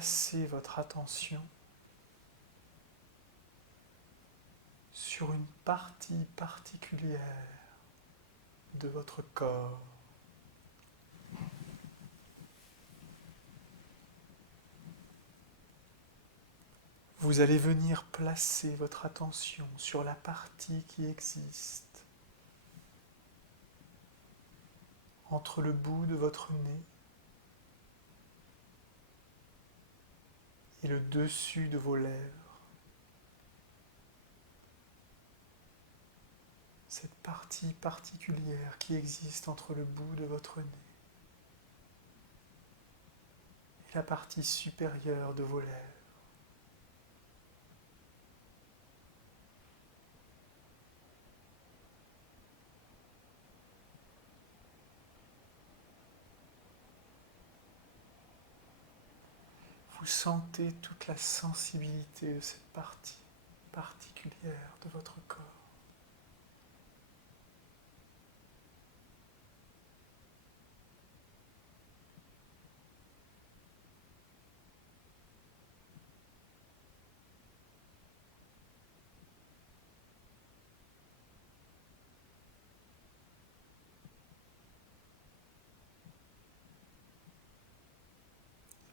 placer votre attention sur une partie particulière de votre corps. Vous allez venir placer votre attention sur la partie qui existe entre le bout de votre nez et le dessus de vos lèvres. Cette partie particulière qui existe entre le bout de votre nez et la partie supérieure de vos lèvres. Vous sentez toute la sensibilité de cette partie particulière de votre corps.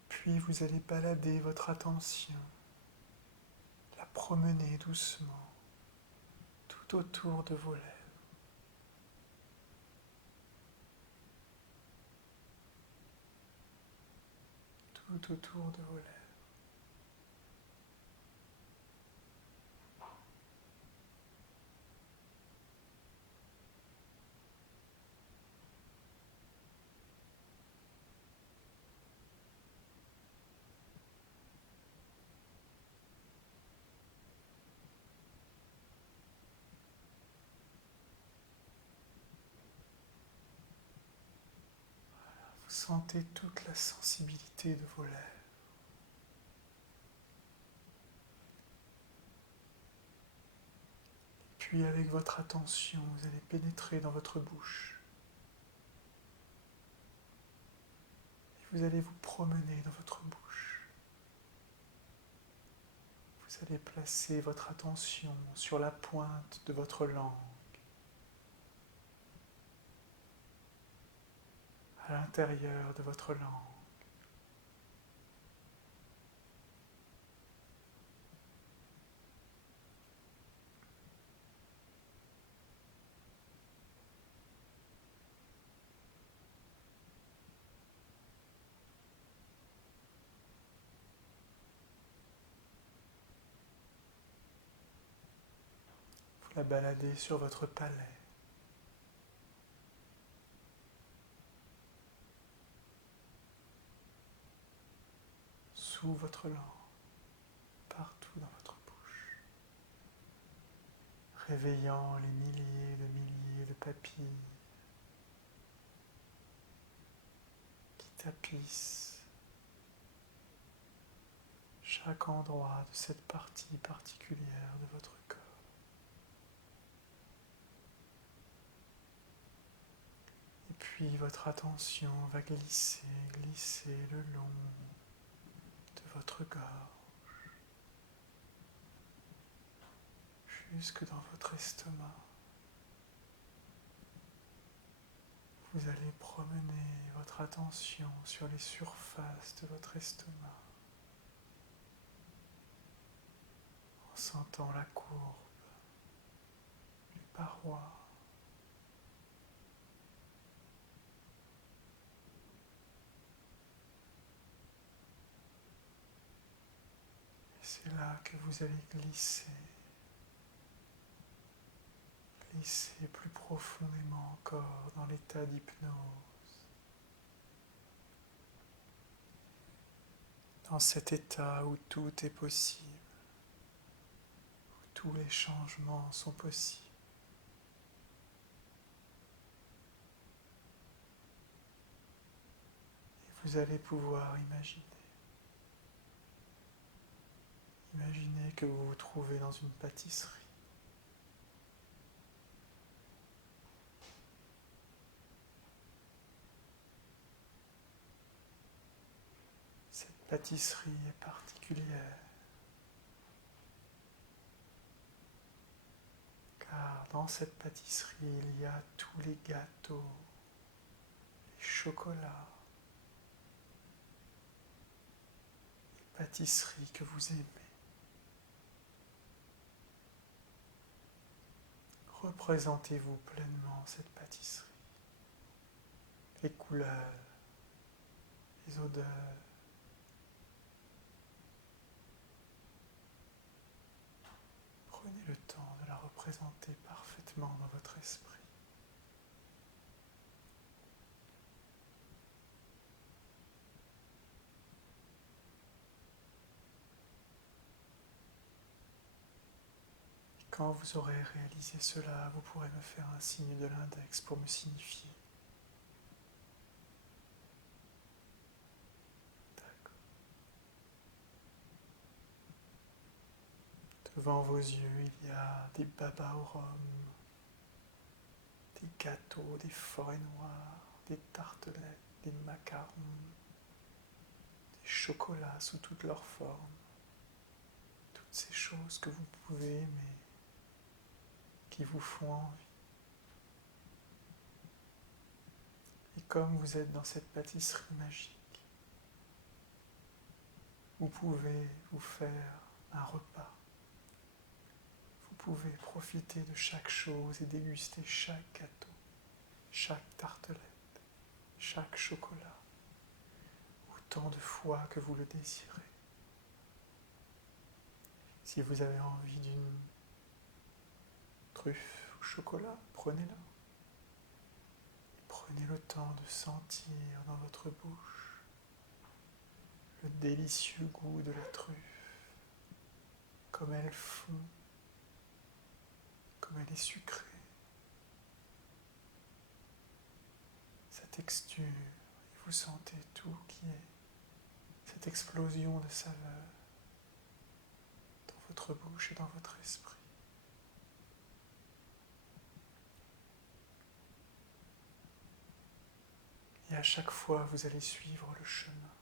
Puis vous allez balader votre attention, la promener doucement tout autour de vos lèvres. Tout autour de vos lèvres. Vous sentez toute la sensibilité de vos lèvres. Puis avec votre attention, vous allez pénétrer dans votre bouche. Et vous allez vous promener dans votre bouche. Vous allez placer votre attention sur la pointe de votre langue, à l'intérieur de votre langue. Vous la baladez sur votre palais. Sous votre langue, partout dans votre bouche, réveillant les milliers de papilles qui tapissent chaque endroit de cette partie particulière de votre corps. Et puis votre attention va glisser le long de votre gorge, jusque dans votre estomac. Vous allez promener votre attention sur les surfaces de votre estomac, en sentant la courbe, les parois. Et c'est là que vous allez glisser plus profondément encore dans l'état d'hypnose, dans cet état où tout est possible, où tous les changements sont possibles. Et vous allez pouvoir imaginer que vous vous trouvez dans une pâtisserie. Cette pâtisserie est particulière, car dans cette pâtisserie, il y a tous les gâteaux, les chocolats, les pâtisseries que vous aimez. Représentez-vous pleinement cette pâtisserie, les couleurs, les odeurs. Prenez le temps de la représenter parfaitement dans votre esprit. Et quand vous aurez réalisé cela, vous pourrez me faire un signe de l'index pour me signifier. D'accord. Devant vos yeux, il y a des babas au rhum, des gâteaux, des forêts noires, des tartelettes, des macarons, des chocolats sous toutes leurs formes, toutes ces choses que vous pouvez aimer, qui vous font envie. Et comme vous êtes dans cette pâtisserie magique, vous pouvez vous faire un repas. Vous pouvez profiter de chaque chose et déguster chaque gâteau, chaque tartelette, chaque chocolat, autant de fois que vous le désirez. Si vous avez envie d'une truffe au chocolat, prenez-la. Prenez le temps de sentir dans votre bouche le délicieux goût de la truffe, comme elle fond, comme elle est sucrée, sa texture, et vous sentez tout qui est cette explosion de saveur dans votre bouche et dans votre esprit. Et à chaque fois, vous allez suivre le chemin.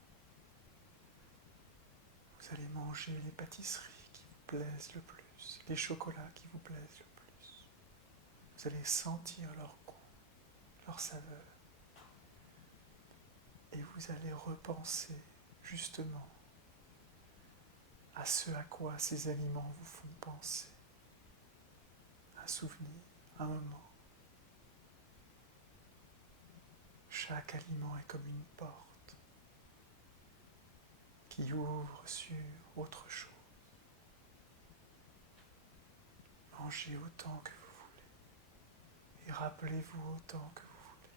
Vous allez manger les pâtisseries qui vous plaisent le plus, les chocolats qui vous plaisent le plus. Vous allez sentir leur goût, leur saveur. Et vous allez repenser justement à ce à quoi ces aliments vous font penser. Un souvenir, un moment. Chaque aliment est comme une porte qui ouvre sur autre chose. Mangez autant que vous voulez et rappelez-vous autant que vous voulez.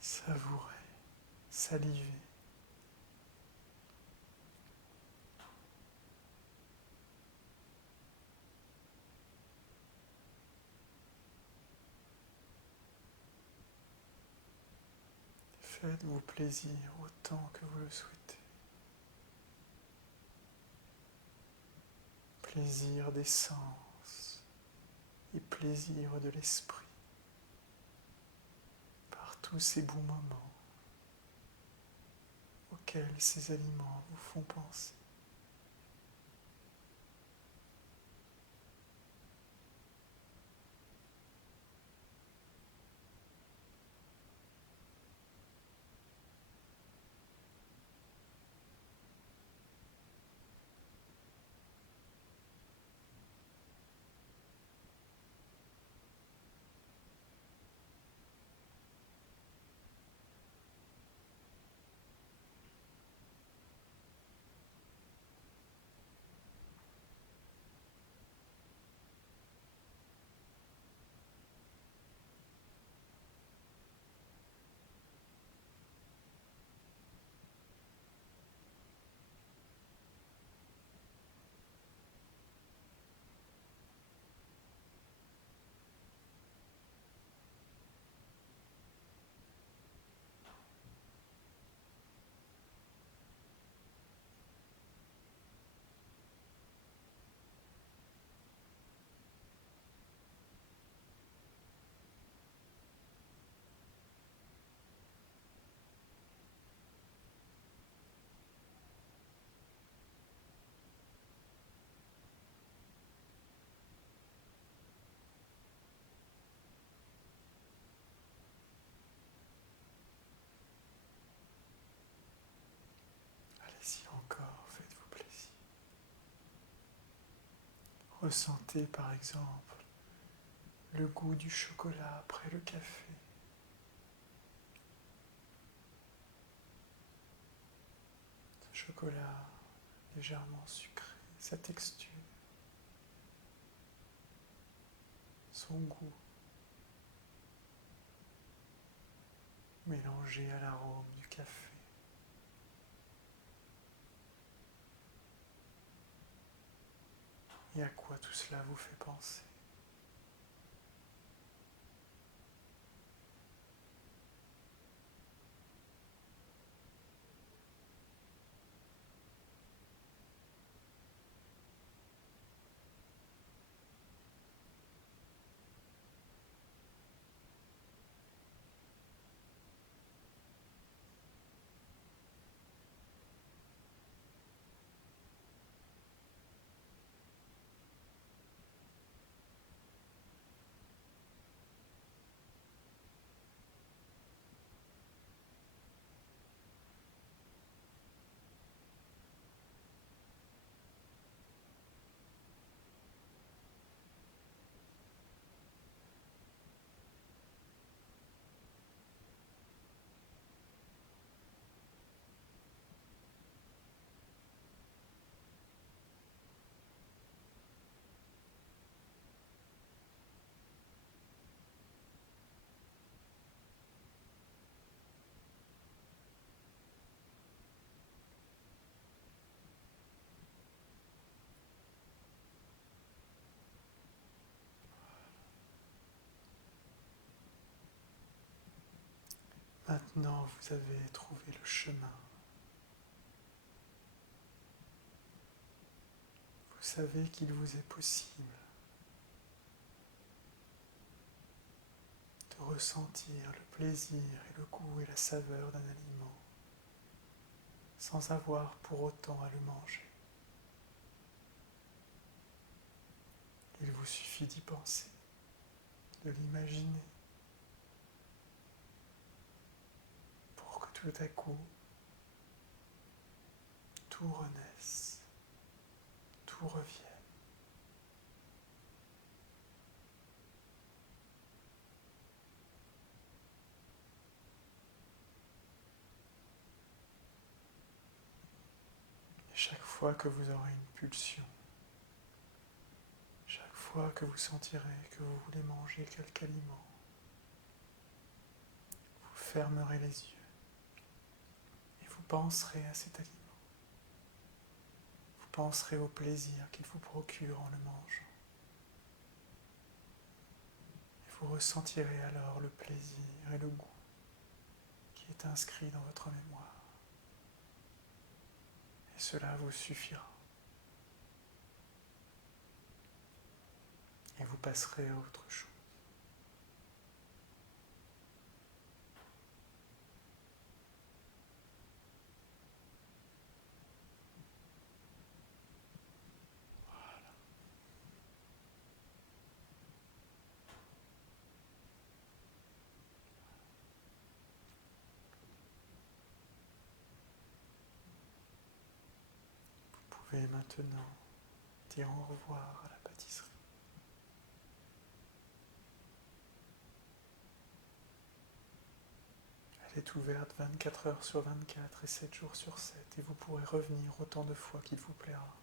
Savourez, salivez. Faites-vous plaisir autant que vous le souhaitez. Plaisir des sens et plaisir de l'esprit par tous ces bons moments auxquels ces aliments vous font penser. Ressentez par exemple le goût du chocolat après le café. Ce chocolat légèrement sucré, sa texture, son goût, mélangé à l'arôme du café. Et à quoi tout cela vous fait penser? Maintenant, vous avez trouvé le chemin. Vous savez qu'il vous est possible de ressentir le plaisir et le goût et la saveur d'un aliment sans avoir pour autant à le manger. Il vous suffit d'y penser, de l'imaginer, pour que tout à coup, tout renaisse, tout revienne. Et chaque fois que vous aurez une pulsion, chaque fois que vous sentirez que vous voulez manger quelque aliment, vous fermerez les yeux et vous penserez à cet aliment. Vous penserez au plaisir qu'il vous procure en le mangeant. Et vous ressentirez alors le plaisir et le goût qui est inscrit dans votre mémoire. Et cela vous suffira. Et vous passerez à autre chose. Vous pouvez maintenant dire au revoir à la pâtisserie. Elle est ouverte 24 heures sur 24 et 7 jours sur 7 et vous pourrez revenir autant de fois qu'il vous plaira.